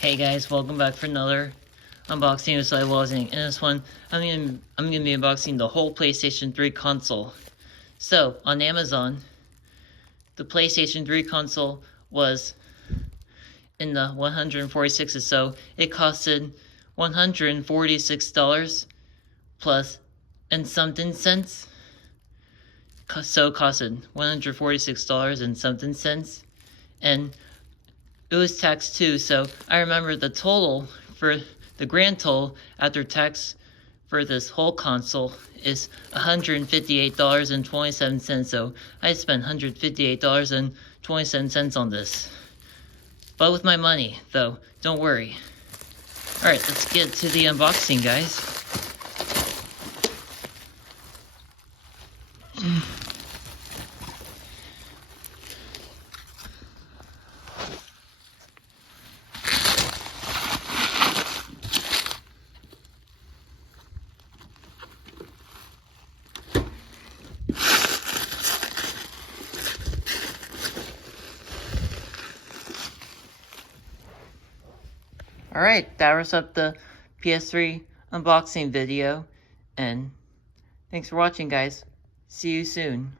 Hey guys, welcome back for another unboxing of Sidewallsing. In this one, I'm gonna be unboxing the whole PlayStation 3 console. So on Amazon, the PlayStation 3 console was in the 146 or so. It costed $146 plus and something cents. So it costed $146 and something cents, and it was taxed too. So I remember the total for the grand total after tax for this whole console is $158.27. So I spent $158.27 on this, but with my money though, don't worry. Alright, let's get to the unboxing, guys. Alright, that wraps up the PS3 unboxing video, and thanks for watching, guys. See you soon.